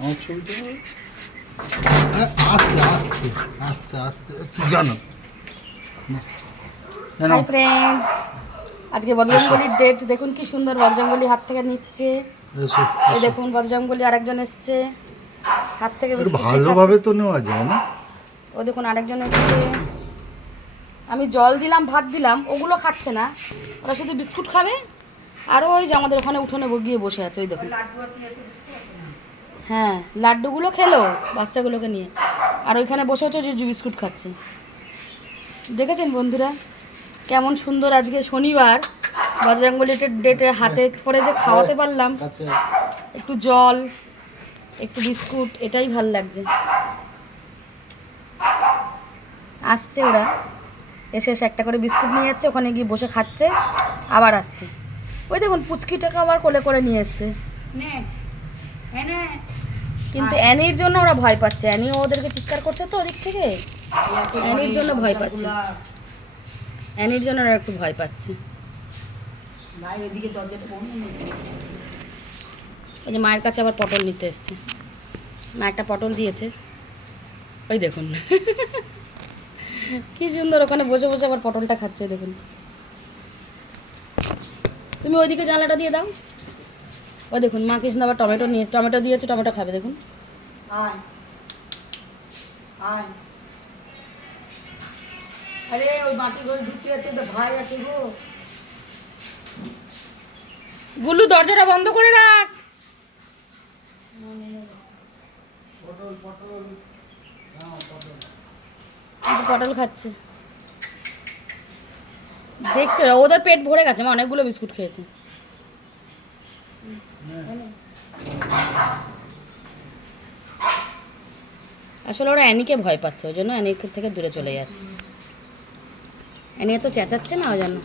আমার ছবিটা আস্তে আস্তে আস্তে আস্তে জানো। হাই ফ্রেন্ডস, আজকে বজরঙ্গলির ডেট। দেখুন কি সুন্দর বজরঙ্গলি হাত থেকে নিচ্ছে। এই দেখুন বজরঙ্গলি আরেকজন এসছে, হাত থেকে বিস্কুট ভালোভাবে তো নেওয়া যায় না। ও দেখুন আরেকজন এসছে। আমি জল দিলাম, ভাত দিলাম, ওগুলো খাচ্ছে না, ওরা শুধু বিস্কুট খাবে। আর ওই যে আমাদের ওখানে উঠোনে গিয়ে বসে আছে, ওই দেখুন। হ্যাঁ, লাড্ডুগুলো খেলো বাচ্চাগুলোকে নিয়ে, আর ওইখানে বসে হচ্ছে যে বিস্কুট খাচ্ছে। দেখেছেন বন্ধুরা কেমন সুন্দর আজকে শনিবার বজরঙ্গলির ডেটে হাতে করে যে খাওয়াতে পারলাম। একটু জল, একটু বিস্কুট, এটাই ভাল লাগছে। আসছে ওরা, এসে এসে একটা করে বিস্কুট নিয়ে যাচ্ছে, ওখানে গিয়ে বসে খাচ্ছে, আবার আসছে। ওই দেখুন পুচকিটাকে আবার কোলে করে নিয়ে এসছে। কিন্তু অ্যানির জন্য ওরা ভয় পাচ্ছে। অ্যানি ওদেরকে চিৎকার করছে তো ওদিক থেকে, অ্যানির জন্য ভয় পাচ্ছে। অ্যানির জন্য ওরা একটু ভয় পাচ্ছে। ওই যে মায়ের কাছে আবার পটল নিতে এসছে, মা একটা পটল দিয়েছে। ওই দেখুন কি সুন্দর ওখানে বসে বসে আবার পটলটা খাচ্ছে। দেখুন, তুমি ওইদিকে জানলাটা দিয়ে দাও। ওই দেখুন মা কৃষ্ণ আবার টমেটো দিয়েছে, টমেটো খাবে। দেখুন আরে ওই মাটি ঘরে ঢুকতে আছে, তো ভাই আছে গো। গুল্লু দরজাটা বন্ধ করে রাখ। পটল খাচ্ছে, দেখছো ওদের পেট ভরে গেছে, মা অনেকগুলো বিস্কুট খেয়েছে। আসলে ওরা অ্যানিকে ভয় পাচ্ছে, ওই জন্য অ্যানির থেকে দূরে চলে যাচ্ছে। অ্যানি এত চেঁচাচ্ছে না, ওই জন্য।